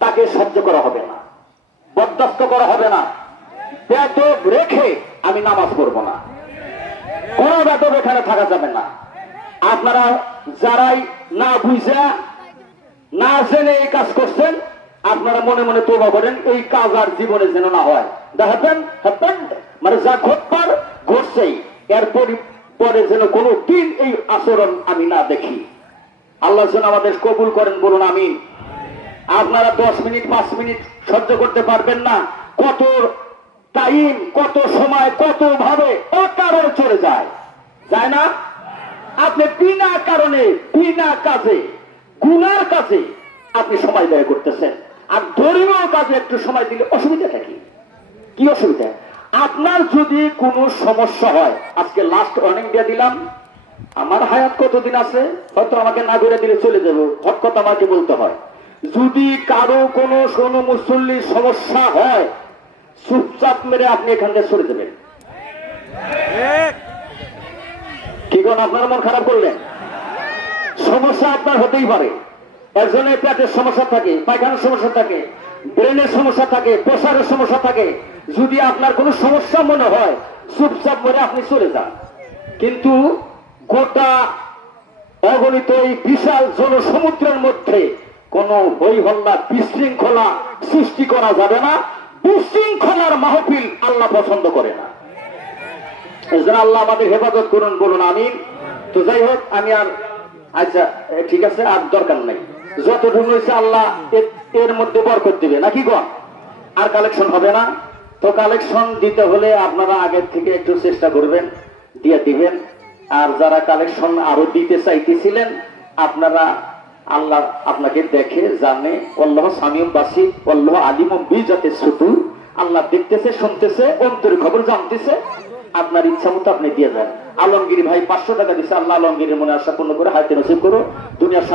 তাকে সহ্য করা হবে না, বরদাস্ত করা হবে না। বেদব রেখে আমি নামাজ পড়বো না, কোন বেদব এখানে থাকা যাবে না। আপনারা যারাই না বুঝা না জেনে এই কাজ করছেন, আপনারা মনে মনে তওবা করেন, এই কাজ আর জীবনে যেন না হয়। মানে যা ঘটবার ঘটছেই, এরপর পরে যেন কোনো দিন এই আচরণ আমি না দেখি। আল্লাহ যেন আমাদের কবুল করেন, বলুন আমিন। আপনারা 10 মিনিট 5 মিনিট সহ্য করতে পারবেন না, কত টাইম, কত সময়, কত ভাবে অকারণ চলে যায়, যায় না? আপনি বিনা কারণে, বিনা কাজে, গুনার কাজে আপনি সময় ব্যয় করতেছেন। আর ধর্মীয় কাজে একটু সময় দিলে অসুবিধাটা কি? কি অসুবিধা? আপনার যদি কোনো সমস্যা হয়, আজকে লাস্ট ওয়ার্নিং দিয়ে দিলাম, আমার হায়াত কতদিন আছে, হয়তো আমাকে না করে দিলে চলে যাবো, হট কথা আমাকে বলতে হয়। যদি কারো কোনো মুসল্লির সমস্যা হয়, চুপচাপ মেরে আপনি এখান থেকে সরে দেবেন। কি কোন আপনার মন খারাপ করলেন? সমস্যা আপনার হতেই পারে, একজনের পেটের সমস্যা থাকে, পায়খানার সমস্যা থাকে, ব্রেনের সমস্যা থাকে, প্রসারের সমস্যা থাকে। যদি আপনার কোনো সমস্যা মনে হয়, চুপচাপ মেরে আপনি চলে যান। কিন্তু গোটা অগণিত এই বিশাল জনসমুদ্রের মধ্যে কোন হই হল্লা, বিশৃঙ্খলা সৃষ্টি করা যাবে না। বিশৃঙ্খলার মাহফিল আল্লাহ পছন্দ করে না। এজন্য আল্লাহ আমাদের হেফাজত করুন, বলুন আমিন। তো যাই হোক, আমি আর আচ্ছা ঠিক আছে, আর দরকার নাই, যতটুকু হয়েছে আল্লাহ এর মধ্যে বরকত দিবে, নাকি গো? আর কালেকশন হবে না। তো কালেকশন দিতে হলে আপনারা আগের থেকে একটু চেষ্টা করবেন, দিয়ে দিবেন। আর যারা কালেকশন আরো দিতে চাইতেছিলেন, আপনারা, আল্লাহ আপনাকে দেখে জানে, আল্লাহ সামিউম বাসি, আল্লাহ আলিমুম বিজাতিস সুদূর। আল্লাহ দেখতেছে, শুনতেছে, অন্তরের খবর জানতেছে। আপনার ইচ্ছা মতো আপনি দিয়ে যান। আলমগীর ভাই 500 টাকা দিচ্ছে, আল্লাহ আলমগীরের মনে আশা পূর্ণ করে হায়াতে নসিব করো। দুনিয়ার